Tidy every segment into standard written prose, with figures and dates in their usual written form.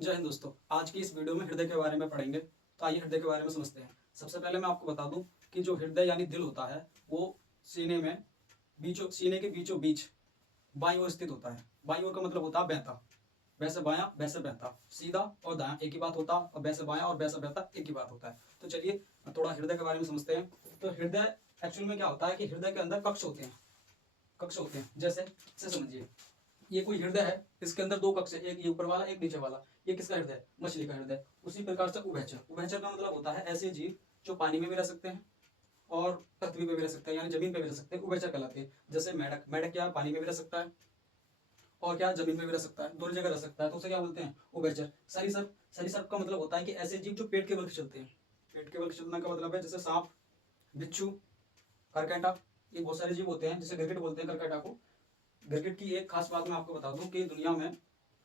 जय हिंद दोस्तों। आज की इस वीडियो में हृदय के बारे में पढ़ेंगे। तो आइए हृदय के बारे में समझते हैं। सबसे पहले मैं आपको बता दूं कि जो हृदय यानी दिल होता है वो सीने के बीचों बीच बाईं ओर स्थित होता है। बाईं ओर का मतलब होता है बैता। वैसे बायां वैसे बहता, सीधा और दायां एक ही बात होता है, और वैसे बायां और वैसे बहता एक ही बात होता है। तो चलिए थोड़ा हृदय के बारे में समझते हैं। तो हृदय एक्चुअल में क्या होता है कि हृदय के अंदर कक्ष होते हैं। जैसे समझिए, ये कोई हृदय है, इसके अंदर दो कक्ष है, एक ये ऊपर वाला एक नीचे वाला। ये किसका हृदय है? मछली का हृदय। उसी प्रकार से उभयचर का मतलब होता है ऐसे जीव जो पानी में भी रह सकते हैं और पृथ्वी पे भी रह सकते हैं, यानी जमीन पे भी रह सकते हैं, उभयचर कहलाते हैं। जैसे मेढक क्या पानी में भी रह सकता है और क्या जमीन में भी रह सकता है, दोनों जगह रह सकता है, तो उसे क्या बोलते हैं? उभयचर। सरीसृप का मतलब होता है कि ऐसे जीव जो पेट के बल चलते हैं। पेट के बल चलने का मतलब है जैसे सांप, बिच्छू, करकैटा, ये बहुत सारे जीव होते हैं, जैसे गिरगिट बोलते हैं करकैटा को। गिरगिट की एक खास बात मैं आपको बता दूं कि दुनिया में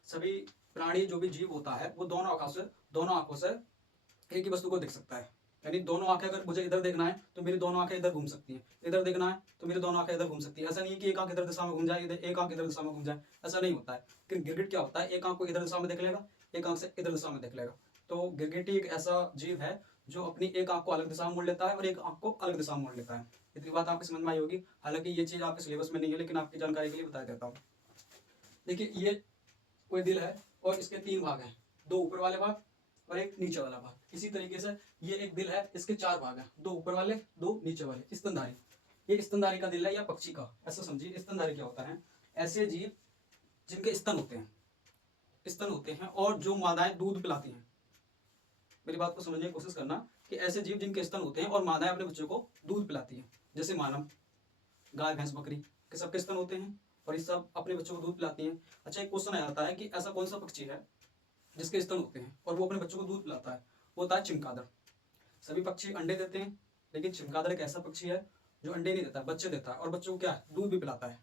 सभी प्राणी जो भी जीव होता है वो दोनों आंखों से एक ही वस्तु को देख सकता है। यानी दोनों आंखें, अगर मुझे इधर देखना है तो मेरी दोनों आंखें इधर घूम सकती हैं, इधर देखना है तो मेरी दोनों आंखें इधर घूम सकती है। ऐसा नहीं है कि एक आंख इधर दिशा में घूम जाए, इधर एक आंख इधर दिशा में घूम जाए, ऐसा नहीं होता है। लेकिन गिरगिट क्या होता है, एक आंख को इधर दिशा में देख लेगा, एक आंख से इधर दिशा में देख लेगा। तो गिरगिट एक ऐसा जीव है जो अपनी एक आंख को अलग दिशा में मोड़ लेता है और एक आंख को अलग दिशा में मोड़ लेता है। इतनी बात आपकी समझ में आई होगी। हालांकि ये चीज आपके सिलेबस में नहीं है, लेकिन आपकी जानकारी के लिए बता देता हूँ। देखिए, ये कोई दिल है और इसके तीन भाग हैं, दो ऊपर वाले भाग और एक नीचे वाला भाग। इसी तरीके से ये एक दिल है, इसके चार भाग हैं, दो ऊपर वाले दो नीचे वाले। स्तनधारी, ये स्तनधारी का दिल है या पक्षी का, ऐसा समझिए। स्तनधारी क्या होता है? ऐसे जीव जिनके स्तन होते हैं और जो मादाएं दूध पिलाती हैं। मेरी बात को समझने की कोशिश करना कि ऐसे जीव जिनके स्तन होते हैं और मादाएं अपने बच्चों को दूध पिलाती हैं, जैसे मानव, गाय, भैंस, बकरी के सबके स्तन होते हैं और ये सब अपने बच्चों को दूध पिलाती हैं। अच्छा, एक क्वेश्चन आ जाता है कि ऐसा कौन सा पक्षी है जिसके स्तन होते हैं और वो अपने बच्चों को दूध पिलाता है? वो होता है चमगादड़। सभी पक्षी अंडे देते हैं, लेकिन चमगादड़ एक ऐसा पक्षी है जो अंडे नहीं देता, बच्चे देता है, और बच्चों को क्या है? दूध भी पिलाता है।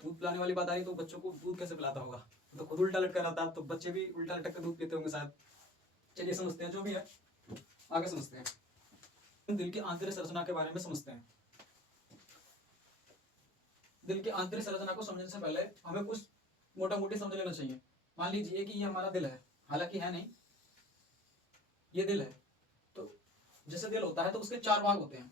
दूध पिलाने वाली बात आ रही तो बच्चों को दूध कैसे पिलाता होगा? तो खुद उल्टा लटका रहता है, तो बच्चे भी उल्टा लटक कर दूध पीते होंगे शायद। चलिए समझते हैं, जो भी है आगे समझते हैं। दिल की आंतरिक संरचना के बारे में समझते हैं। दिल की आंतरिक संरचना को समझने से पहले हमें कुछ मोटा मोटी समझ लेना चाहिए। मान लीजिए कि ये हमारा दिल है, हालांकि है नहीं, ये दिल है। तो जैसे दिल होता है तो उसके चार भाग होते हैं,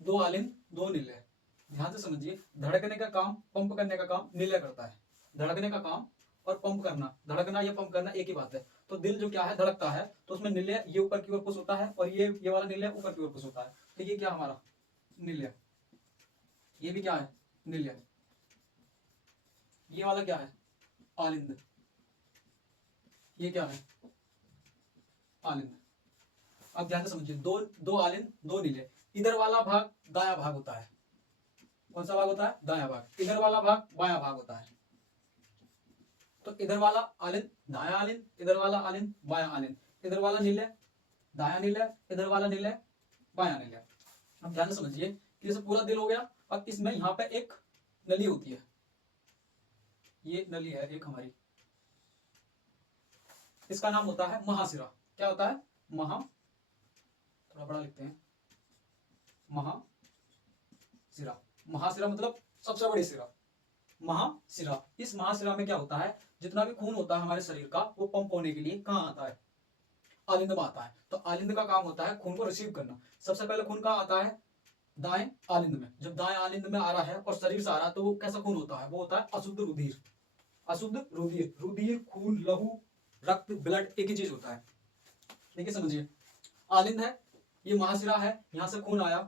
दो आलिंद दो निलय। ध्यान से समझिए, धड़कने का काम, पंप करने का काम निलय करता है। धड़कने का काम और पंप करना, धड़कना या पंप करना एक ही बात है। तो दिल जो क्या है, धड़कता है, तो उसमें निलय ये ऊपर की ओर पुश होता है और ये वाला निलय ऊपर की ओर पुश होता है। तो ये क्या हमारा निलय, ये भी क्या है? निलय। ये वाला क्या है? आलिंद। ये क्या है? आलिंद। अब ध्यान से समझिए, दो दो आलिंद दो नीले। इधर वाला भाग दाया भाग होता है। कौन सा भाग होता है? दाया भाग। इधर वाला भाग बाया भाग होता है। तो इधर वाला आलिंद दाया आलिंद, इधर वाला आलिंद बाया आलिंद, इधर वाला नीले दाया नीले, इधर वाला नीले बाया नीले। अब ध्यान से समझिए कि जैसे पूरा दिल हो गया। अब इसमें यहाँ पे एक नली होती है, ये नली है एक हमारी, इसका नाम होता है महाशिरा। क्या होता है? थोड़ा बड़ा लिखते हैं, महाशिरा। महाशिरा मतलब सबसे बड़ी सिरा, महाशिरा। इस महाशिरा में क्या होता है, जितना भी खून होता है हमारे शरीर का, वो पंप होने के लिए कहाँ आता है? आलिंद में आता है। तो आलिंद का काम होता है खून को रिसीव करना। सबसे पहले खून कहाँ आता है? दाएं आलिंद में। जब दाएं आलिंद में आ रहा है और शरीर से आ रहा है तो वो कैसा खून होता है? वो होता है अशुद्ध रुधिर। अशुद्ध रुधिर, रुधिर, खून, लहू, रक्त, ब्लड एक ही चीज होता है। देखिए समझिए, आलिंद है, ये महाशिरा है, यहां से खून आया,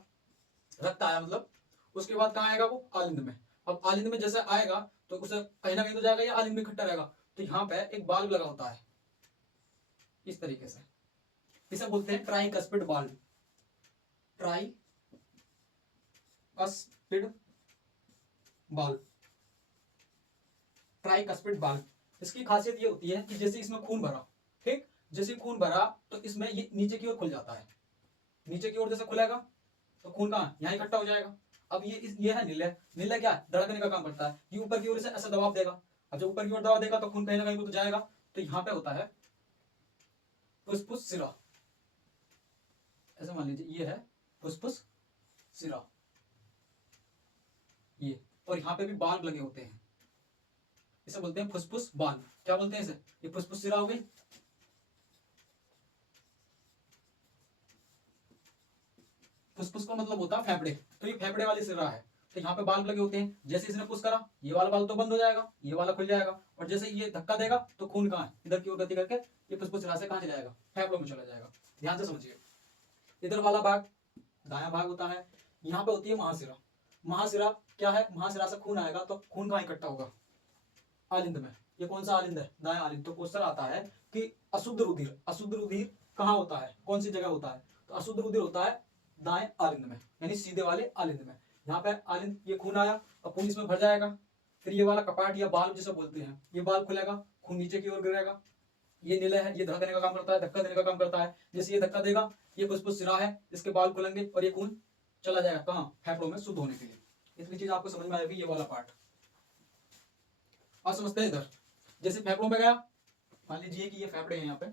रक्त आया मतलब, उसके बाद कहाँ आएगा? वो आलिंद में। अब आलिंद में जैसे आएगा तो उसे कहीं ना कहीं तो जाएगा, या आलिंद में इकट्ठा रहेगा। तो यहाँ पे एक बाल्ब लगा होता है इस तरीके से, इसे बोलते हैं ट्राइकस्पिड बाल्ब। Tricuspid बाल्ब, tricuspid बाल्ब। इसकी खासियत ये होती है कि जैसे इसमें खून भरा, ठीक, जैसे खून भरा तो इसमें ये नीचे की ओर खुल जाता है। नीचे की ओर जैसे खुलेगा तो खून कहाँ? यहाँ इकट्ठा हो जाएगा। अब ये है निलय। निलय क्या है? धड़कने का काम करता है। ये ऊपर की ओर से ऐसा दबाव देगा, अब जब ऊपर की ओर दबाव देगा तो खून कहीं ना कहीं को तो जाएगा। तो यहाँ पे होता है फुसफुस सिरा। ऐसा मान लीजिए, ये है फुसफुस सिरा, ये। और यहाँ पे भी बाल्ब लगे होते हैं, इसे बोलते हैं फुसफुस बाल। क्या बोलते हैं इसे? ये फुसफुस सिरा हो गई। फुसफुस का मतलब होता है फेफड़े, तो ये फेफड़े वाली सिरा है। तो यहाँ पे बाल्ब लगे होते हैं, जैसे इसने पुश करा ये वाला बाल्ब तो बंद हो जाएगा, ये वाला खुल जाएगा, और जैसे ये धक्का देगा तो खून कहाँ है, इधर की ओर गति करके ये फुसफुस सिरा से कहाँ चला जाएगा, फेफड़ों में चला जाएगा। ध्यान से समझिए। इधर वाला भाग दायां भाग होता है, यहाँ पे होती है महासिरा। महासिरा क्या है? महासिरा से खून आएगा तो खून कहाँ इकट्ठा होगा? आलिंद में। ये कौन सा आलिंद है? दायां आलिंद। तो क्वेश्चन आता है कि अशुद्ध रुधिर, अशुद्ध रुधिर कहाँ होता है, कौन सी जगह होता है? तो अशुद्ध रुधिर होता है दाएं आलिंद में, यानी सीधे वाले आलिंद में। यहाँ पे आलिंद, ये खून आया और खून इसमें भर जाएगा, फिर ये वाला कपाट या बाल्ब जिसे बोलते हैं, ये बाल्ब खुलेगा, खून नीचे की ओर गिरेगा। ये नीला है, ये धक्का देने का काम करता है, धक्का देने का काम करता है। जैसे ये धक्का देगा, ये फुसफुस सिरा है, इसके बाल खुलेंगे और ये खून चला जाएगा कहाँ? फेफड़ों में शुद्ध होने के लिए। इतनी चीज आपको समझ में आएगी, ये वाला पार्ट। और समझते हैं इधर, जैसे फेफड़ों में गया, मान लीजिए कि ये फेफड़े हैं, यहाँ पे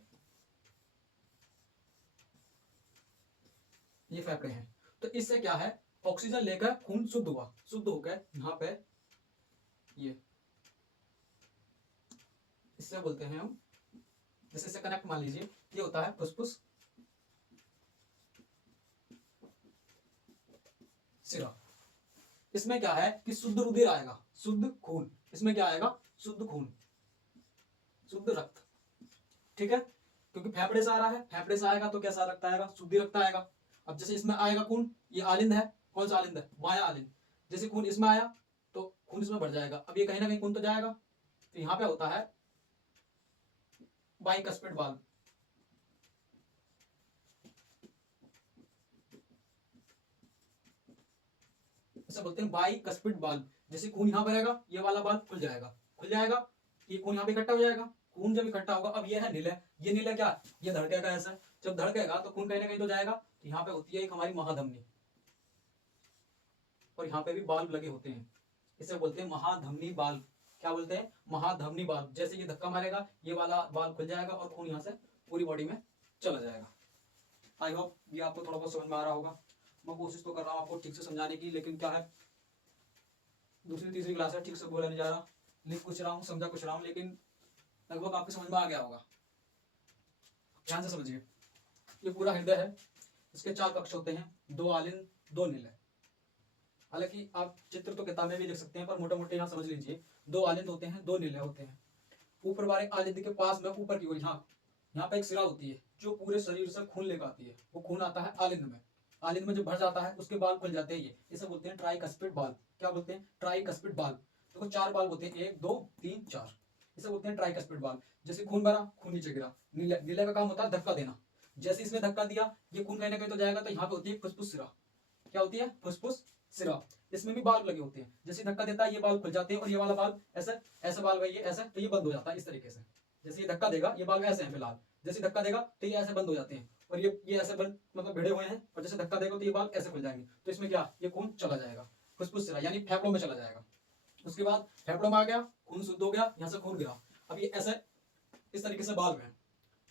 ये फेफड़े हैं, तो इससे क्या है, ऑक्सीजन लेकर खून शुद्ध हुआ, शुद्ध होकर यहाँ पे ये इससे बोलते हैं हम, जैसे इससे कनेक्ट मान लीजिए, ये होता है फुसफुस सिरा। इसमें क्या है कि शुद्ध रुधिर आएगा, शुद्ध खून, इसमें क्या आएगा? शुद्ध खून, शुद्ध रक्त। ठीक है, क्योंकि फेफड़े से आ रहा है, फेफड़े से आएगा तो कैसा रक्त आएगा? शुद्ध रक्त आएगा। अब जैसे इसमें आएगा खून, ये आलिंद है, कौन सा आलिंद है? बायां आलिंद। जैसे खून इसमें आया तो खून इसमें बढ़ जाएगा, अब ये कहीं ना कहीं खून तो जाएगा, तो यहाँ पे होता है बाइकस्पिड वाल्व। इसे बोलते हैं बाइकस्पिड वाल्व। जैसे खून यहाँ भरेगा, ये वाला वाल्व खुल जाएगा, खुल जाएगा, ये खून यहाँ पे इकट्ठा हो जाएगा। खून जब इकट्ठा होगा, अब ये है नीले, ये नीले क्या, ये धड़केगा ऐसा, जब धड़केगा तो खून कहीं ना कहीं तो जाएगा। तो यहाँ पे होती है एक हमारी महाधमनी, और यहाँ पे भी बाल्ब लगे होते हैं, इसे बोलते हैं महाधमनी बाल्ब। क्या बोलते हैं? महाधमनी बाल्ब। जैसे ये धक्का मारेगा, ये वाला बाल्ब खुल जाएगा और खून यहाँ से पूरी बॉडी में चला जाएगा। आई होप ये आपको थोड़ा बहुत समझ में आ रहा होगा। मैं कोशिश तो कर रहा हूँ आपको ठीक से समझाने की, लेकिन क्या है, दूसरी तीसरी क्लास है, ठीक से बोला नहीं जा रहा, लिख कुछ रहा हूँ, समझा कुछ रहा हूँ, लेकिन लगभग आपके समझ में आ गया होगा। ध्यान से समझिए, ये पूरा हृदय है, इसके 4 कक्ष होते हैं, 2 आलिंद 2 नीले। हालांकि आप चित्र तो किताब में भी लिख सकते हैं, पर मोटे मोटे यहाँ समझ लीजिए, 2 आलिंद होते हैं, 2 नीले होते हैं। ऊपर वाले आलिंद के पास में ऊपर की ओर यहाँ पे एक सिरा होती है जो पूरे शरीर से खून लेकर आती है, वो खून आता है आलिंद में। आलिंद में जब भर जाता है, उसके बाल खुल जाते हैं, ये इसे बोलते हैं ट्राइकस्पिड बाल। क्या बोलते हैं? ट्राइकस्पिड बाल। देखो 4 बाल होते हैं, 1 2 3 4, इसे बोलते हैं ट्राइकस्पिड बाल। जैसे खून भरा, खून नीचे गिरा। नीले, नीले का काम होता है धक्का देना, जैसे इसमें धक्का दिया, ये खून कहीं ना कहीं तो जाएगा, तो यहाँ पे होती है फुसफुस सिरा। क्या होती है? फुसफुस सिरा। इसमें भी बाल्ब लगे होते हैं, जैसे धक्का देता है ये बाल्ब खुल जाते हैं, और ये वाला बाल्ब ऐसे, ऐसे बाल्ब है ये ऐसे, तो ये बंद हो जाता है इस तरीके से। जैसे ये धक्का देगा, ये बाल्ब ऐसे हैं फिलहाल, जैसे धक्का देगा तो ये ऐसे बंद हो जाते हैं, और ये ऐसे बंद मतलब भिड़े हुए हैं, और जैसे धक्का देगा तो ये बाल्ब ऐसे खुल जाएंगे, तो इसमें क्या, ये खून चला जाएगा, फुसफुस सिरा, यानी फेफड़ों में चला जाएगा। उसके बाद फेफड़ों में आ गया, खून शुद्ध हो गया, यहाँ से खून गिरा, अब ये ऐसे इस तरीके से बाल्ब है,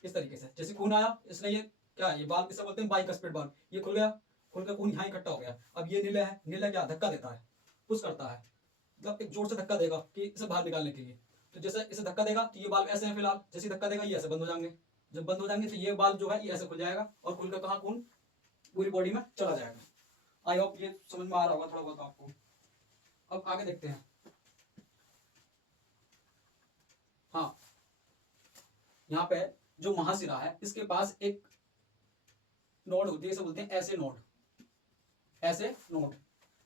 इस तरीके से। जैसे खून आया, इसने ये क्या, ये बाल्ब इसे बोलते हैं बाइकस्पिड बाल्ब, ये खुल गया, खुलकर खून यहाँ इकट्ठा हो गया। अब ये नीला है, नीला क्या, धक्का देता है, पुश करता है, मतलब एक जोर से धक्का देगा कि इसे बाहर निकालने के लिए। तो जैसे इसे धक्का देगा तो ये बाल्ब ऐसे हैं फिलहाल, जैसे धक्का देगा ये ऐसे बंद हो जाएंगे, जब बंद हो जाएंगे तो ये बाल्ब जो है ये ऐसे खुल जाएगा, और खुलकर कहाँ, खून पूरी बॉडी में चला जाएगा। आई होप ये समझ में आ रहा होगा थोड़ा बहुत आपको। अब आगे देखते हैं। हाँ, यहाँ पे जो महाशिरा है, इसके पास एक नोड होती है, इसे बोलते हैं ऐसे नोड। ऐसे नोड,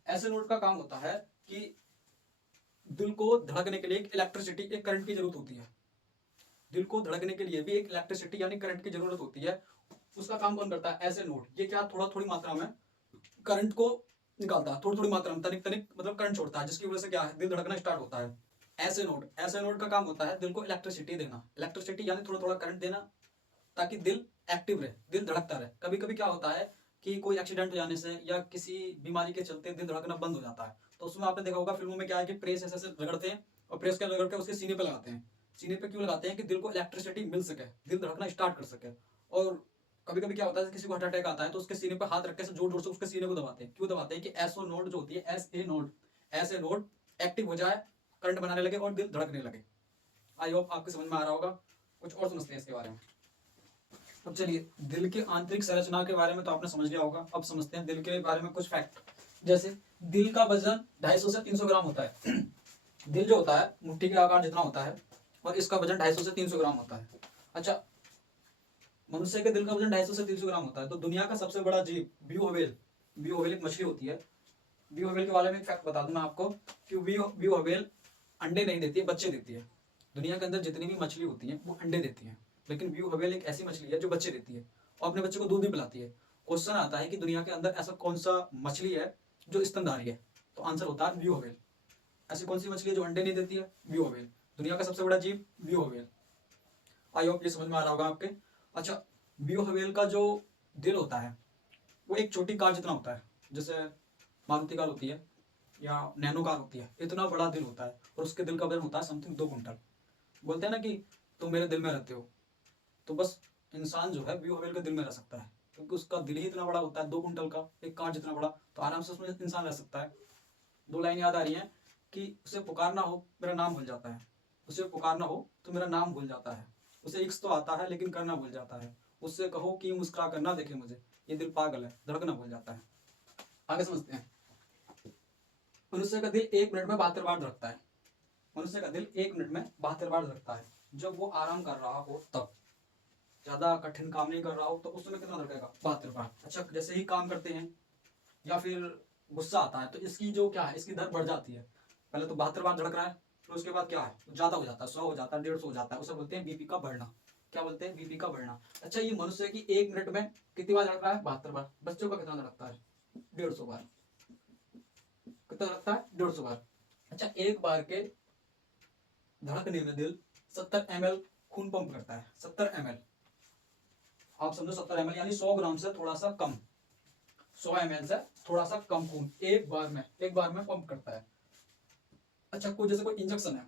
ऐसे नोड का काम होता है कि दिल को धड़कने के लिए एक इलेक्ट्रिसिटी, एक करंट की जरूरत होती है। दिल को धड़कने के लिए भी एक इलेक्ट्रिसिटी यानी करंट की जरूरत होती है। उसका काम कौन करता है? ऐसे नोड। ये क्या, थोड़ा थोड़ी मात्रा में करंट को निकालता है, थोड़ी थोड़ी मात्रा में, तनिक तनिक मतलब करंट छोड़ता है, जिसकी वजह से क्या है, दिल धड़कना स्टार्ट होता है। ऐसे नोड, ऐसे नोड का काम होता है दिल को इलेक्ट्रिसिटी देना। इलेक्ट्रिसिटी यानी थोड़ा थोड़ा करंट देना, ताकि दिल एक्टिव रहे, दिल धड़कता रहे। कभी कभी क्या होता है कि कोई एक्सीडेंट हो जाने से या किसी बीमारी के चलते दिल धड़कना बंद हो जाता है, तो उसमें आपने देखा होगा फिल्मों में क्या है कि प्रेस ऐसे ऐसे रगड़ते हैं, और प्रेस के रगड़ के उसके सीने पे लगाते हैं। सीने पे क्यों लगाते हैं? कि दिल को इलेक्ट्रिसिटी मिल सके, दिल धड़कना स्टार्ट कर सके। और कभी कभी क्या होता है, किसी को हार्ट अटैक आता है तो उसके सीने पे हाथ रख के जोर जोर से उसके सीने को दबाते हैं। क्यों दबाते हैं? कि एसओ नोड जो होती है, एस ए नोड, ऐसे नोड एक्टिव हो जाए, करंट बनाने लगे और दिल धड़कने लगे। आई होप आपके समझ में आ रहा होगा। कुछ और समझते हैं इसके बारे में। अब चलिए, दिल के आंतरिक संरचना के बारे में तो आपने समझ लिया होगा। अब समझते हैं दिल के बारे में कुछ फैक्ट। जैसे दिल का वजन 250 से 300 ग्राम होता है। दिल जो होता है मुट्ठी के आकार जितना होता है और इसका वजन 250 से 300 ग्राम होता है। अच्छा, मनुष्य के दिल का वजन 250 से 300 ग्राम होता है। तो दुनिया का सबसे बड़ा जीव ब्लू व्हेल, ब्लू व्हेल एक मछली होती है। ब्लू व्हेल के बारे में एक फैक्ट बता दूं मैं आपको कि ब्लू व्हेल अंडे नहीं देती है, बच्चे देती है। दुनिया के अंदर जितनी भी मछली होती हैं वो अंडे देती हैं, लेकिन ब्लू व्हेल एक ऐसी मछली है जो बच्चे देती है और अपने बच्चे को दूध भी पिलाती है। क्वेश्चन आता है कि दुनिया के अंदर ऐसा कौन सा मछली है जो स्तनधारी है? तो आंसर होता है ब्लू व्हेल। ऐसी कौन सी मछली है जो अंडे नहीं देती है? Blue whale. दुनिया का सबसे बड़ा जीव ब्लू व्हेल। आई होप ये समझ में आ रहा होगा आपके। अच्छा, ब्लू व्हेल का जो दिल होता है वो एक छोटी कार जितना होता है, जैसे मारुति कार होती है या नैनो कार होती है, इतना बड़ा दिल होता है और उसके दिल का वजन होता है समथिंग 2 कुंटल। बोलते हैं ना कि तुम मेरे दिल में रहते हो, तो बस इंसान जो है ब्लू व्हेल के दिल में रह सकता है, क्योंकि उसका दिल ही इतना बड़ा होता है, 2 कुंटल का, एक कार जितना बड़ा, तो आराम से उसमें इंसान रह सकता है। 2 लाइन याद आ रही है कि उसे पुकारना हो मेरा नाम भूल जाता है, उसे पुकारना हो तो मेरा नाम भूल जाता है, उसे इश्क तो आता है लेकिन करना भूल जाता है, उससे कहो कि मुस्कुरा कर ना देखे मुझे, ये दिल पागल है, धड़कना भूल जाता है। आगे समझते हैं। मनुष्य का दिल 1 मिनट में 72 बार धड़कता है। मनुष्य का दिल 1 मिनट में 72 बार धड़कता है। जब वो आराम कर रहा हो तब, ज्यादा कठिन काम नहीं कर रहा हो तो उस समय कितना धड़केगा? 72 बार। अच्छा, जैसे ही काम करते हैं या फिर गुस्सा आता है तो इसकी जो क्या है, इसकी दर बढ़ जाती है। पहले तो 72 बार धड़क रहा है, फिर उसके बाद क्या है, ज्यादा हो जाता है, 100 हो जाता है, 150 हो जाता है, उसे बोलते हैं बीपी का बढ़ना। क्या बोलते हैं? बीपी का बढ़ना। अच्छा, ये मनुष्य की 1 मिनट में कितनी बार धड़क रहा है? 72 बार। बच्चों का कितना धड़कता है? 150 बार। कितना धड़कता है? 150 बार। अच्छा, एक बार के धड़कने में दिल 70 ml खून पंप करता है। 70 ml, आप समझो 70 ml यानी 100 ग्राम से थोड़ा सा कम, 100 ml से थोड़ा सा कम खून एक बार में पंप करता है। अच्छा, कोई जैसे कोई इंजेक्शन है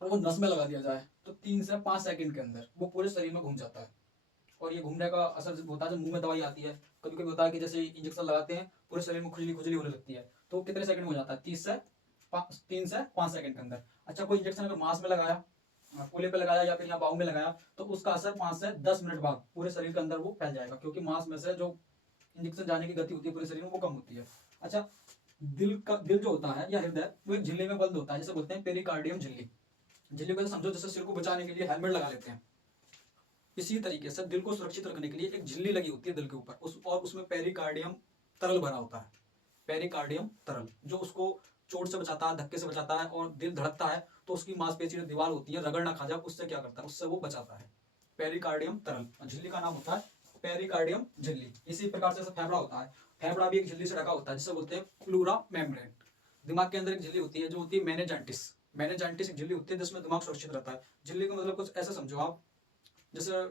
और वो नस में लगा दिया जाए तो 3 से 5 सेकंड के अंदर वो पूरे शरीर में घूम जाता है। और ये घूमने का असर होता है जब मुंह में दवाई आती है। कभी कभी होता है कि जैसे इंजेक्शन लगाते हैं पूरे शरीर में खुजली खुजली होने लगती है, तो कितने सेकंड में हो जाता है? 3 से 5 सेकंड के अंदर। अच्छा, कोई इंजेक्शन अगर मांस में लगाया, कूल्हे पे लगाया या फिर यहाँ बाहू में लगाया, तो उसका असर 5 से 10 मिनट बाद पूरे शरीर के अंदर वो फैल जाएगा, क्योंकि मांस में से जो इंजेक्शन जाने की गति होती है पूरे शरीर में वो कम होती है। अच्छा, दिल जो होता है या हृदय वो एक झिल्ली में बंद होता है, जिसे बोलते हैं पेरिकार्डियम झिल्ली। झिल्ली को समझो जैसे सिर को बचाने के लिए हेलमेट लगा लेते हैं, इसी तरीके से दिल को सुरक्षित रखने के लिए एक झिल्ली लगी होती है दिल के ऊपर, और उसमें पेरिकार्डियम तरल भरा होता है। पेरिकार्डियम तरल जो उसको चोट से बचाता है, धक्के से बचाता है, और दिल धड़कता है तो उसकी मांसपेशी जो दीवार होती है रगड़ ना खा जाए, उससे क्या करता है, उससे वो बचाता है। पेरिकार्डियम तरल, झिल्ली का नाम होता है पेरिकार्डियम झिल्ली। इसी प्रकार से फेफड़ा होता है, फेफड़ा भी एक झिल्ली से ढका होता है जिसे बोलते हैं प्लूरा मेम्ब्रेन। दिमाग के अंदर एक झिल्ली होती है जो होती है मेनिंजाइटिस। मेनिंजाइटिस एक झिल्ली होती है जिसमें दिमाग सुरक्षित रहता है। झिल्ली का मतलब कुछ ऐसा समझो आप, जैसे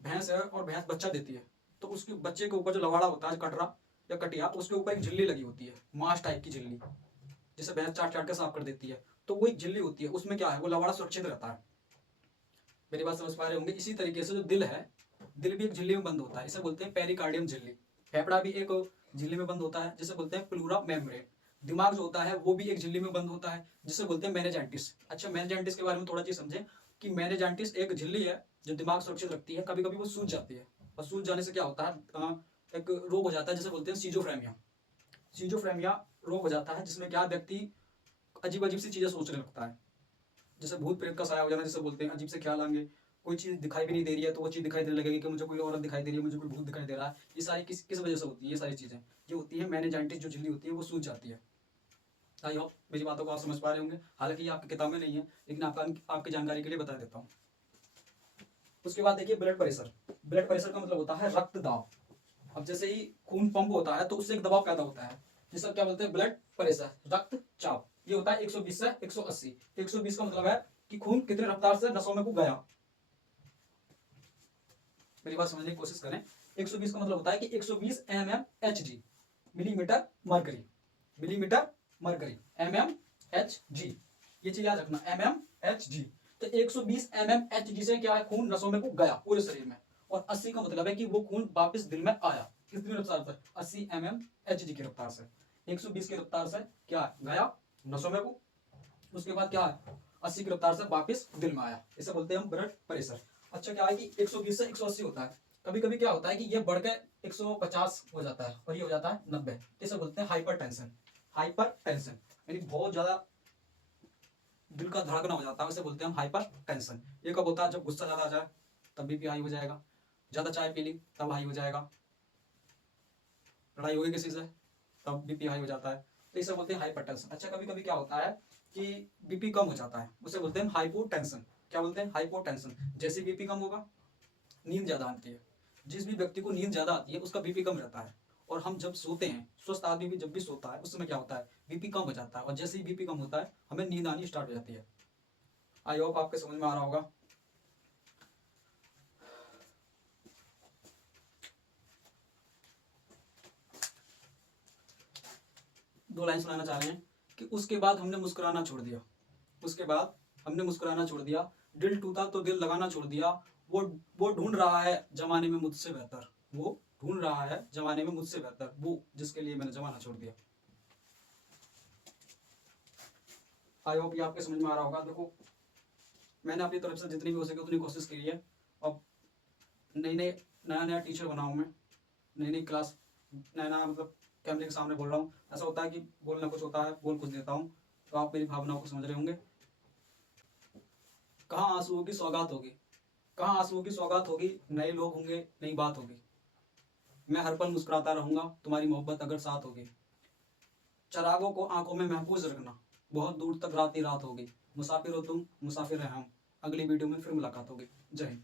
भैंस है और भैंस बच्चा देती है, तो उसके बच्चे के ऊपर जो लवाड़ा होता है, कटरा या कटिया, उसके ऊपर एक झिल्ली लगी होती है, मांस टाइप की झिल्ली, जिसे भैंस चाट चाट के साफ कर देती है, तो वो एक झिल्ली होती है, उसमें क्या है, वो लवाड़ा सुरक्षित रहता है। मेरी बात समझ पा रहे होंगे। इसी तरीके से जो दिल है, दिल भी एक झिल्ली में बंद होता है, इसे बोलते हैं पेरिकार्डियम झिल्ली। फेफड़ा भी एक झिल्ली में बंद होता है जिसे बोलते हैं प्लूरा मेम्ब्रेन। दिमाग जो होता है वो भी एक झिल्ली में बंद होता है जिसे बोलते हैं मेनिंजाइटिस। अच्छा, मेनिंजाइटिस के बारे में थोड़ा चीज समझे कि मेनिंजाइटिस एक झिल्ली है जो दिमाग सुरक्षित रखती है। कभी कभी वो सूज जाती है, और सूज जाने से क्या होता है, एक रोग हो जाता है जिसे बोलते हैं सीजोफ्रेनिया। सीजोफ्रेनिया रोग हो जाता है जिसमें क्या व्यक्ति अजीब अजीब सी चीजें सोचने लगता है, जैसे भूत प्रेत का साया हो जाना जिसे बोलते हैं। अजीब से ख्याल आएंगे, कोई चीज दिखाई भी नहीं दे रही है तो वो चीज दिखाई देने लगेगी कि मुझे कोई औरत दिखाई दे रही है, मुझे कोई भूत दिखाई दे रहा है। ये सारी किस वजह से होती है? ये सारी चीजें ये होती है मेनिंजाइटिस, जो झिल्ली होती है वो सूज जाती है। आई होप मेरी बातों को आप समझ पा रहे होंगे। हालांकि ये आपकी किताब में नहीं है, लेकिन आपकी जानकारी के लिए बता देता हूँ। उसके बाद देखिए ब्लड प्रेशर। ब्लड प्रेशर का मतलब होता है रक्त दाब। अब जैसे ही खून पंप होता है तो उससे एक दबाव पैदा होता है जिसे क्या बोलते हैं? ब्लड प्रेशर, रक्तचाप। ये होता है 120 से 180। 120 का मतलब है कि खून कितने रफ्तार से नसों में को गया। मेरी बात समझने की कोशिश करें। 120 का मतलब होता है कि 120 mmHg, millimetre mercury, millimetre mercury, mmHg, ये चीज याद रखना, mmHg। तो 120 mmHg से क्या है, खून नसों में को गया पूरे शरीर में। और 80 का मतलब है कि वो खून वापस दिल में आया। कितनी रफ्तार से? 80 mmHg की रफ्तार से। 120 की रफ्तार से क्या गया नसों में को, उसके बाद क्या है, 80 की रफ्तार से वापस दिल में आया, इसे बोलते हैं हम ब्लड प्रेशर। अच्छा क्या है कि 120 से 180 होता है, कभी कभी क्या होता है कि ये बढ़ के 150 हो जाता है और ये हो जाता है 90, इसे बोलते हैं हाइपर टेंशन। हाइपर टेंशन यानी बहुत ज्यादा दिल का धड़कना हो जाता है, उसे बोलते हैं हम हाइपर टेंशन। ये कब होता है, जब गुस्सा ज्यादा आ जाए तब बीपी हाई हो जाएगा, ज्यादा चाय पी ली तब हाई हो जाएगा, लड़ाई होगी किसी से तब बीपी हाई हो जाता है, तो इसे बोलते हैं हाइपरटेंशन। अच्छा कभी कभी क्या होता है कि बीपी कम हो जाता है, उसे बोलते हैं हाइपोटेंशन। क्या बोलते हैं, हाइपोटेंशन। जैसे बीपी कम होगा, नींद ज्यादा आती है, जिस भी व्यक्ति को नींद ज्यादा आती है उसका बीपी कम रहता है। और हम जब सोते हैं, स्वस्थ आदमी भी जब भी सोता है उस समय क्या होता है, बीपी कम हो जाता है, और जैसे ही बीपी कम होता है हमें नींद आनी स्टार्ट हो जाती है। आई होप आपके समझ में आ रहा होगा। दो लाइन सुनाना चाह रहे हैं कि उसके बाद हमने मुस्कुराना छोड़ दिया। उसके बाद हमने मुस्कुराना छोड़ दिया, दिल टूटा तो दिल लगाना छोड़ दिया, वो ढूंढ रहा है जमाने में मुझसे बेहतर, वो ढूंढ रहा है जमाने में मुझसे बेहतर, वो जिसके लिए मैंने जमाना छोड़ दिया। आई होप ये आपके समझ में आ रहा होगा। देखो मैंने अपनी तरफ से जितनी भी हो सके उतनी कोशिश की है। अब नया नया टीचर बना हूँ मैं, नई नई क्लास, नया नया मतलब कैमरे के सामने बोल रहा हूँ। ऐसा होता है कि बोलना कुछ होता है, बोल कुछ देता हूँ, तो आप मेरी भावनाओं को समझ रहे होंगे। कहाँ आंसुओं की सौगात होगी, कहाँ आंसुओं की सौगात होगी, नए लोग होंगे नई बात होगी, मैं हर पल मुस्कुराता रहूंगा तुम्हारी मोहब्बत अगर साथ होगी, चरागों को आंखों में महफूज रखना, बहुत दूर तक रात ही रात होगी, मुसाफिर हो तुम मुसाफिर है हम, अगली वीडियो में फिर मुलाकात होगी। जय हिंद।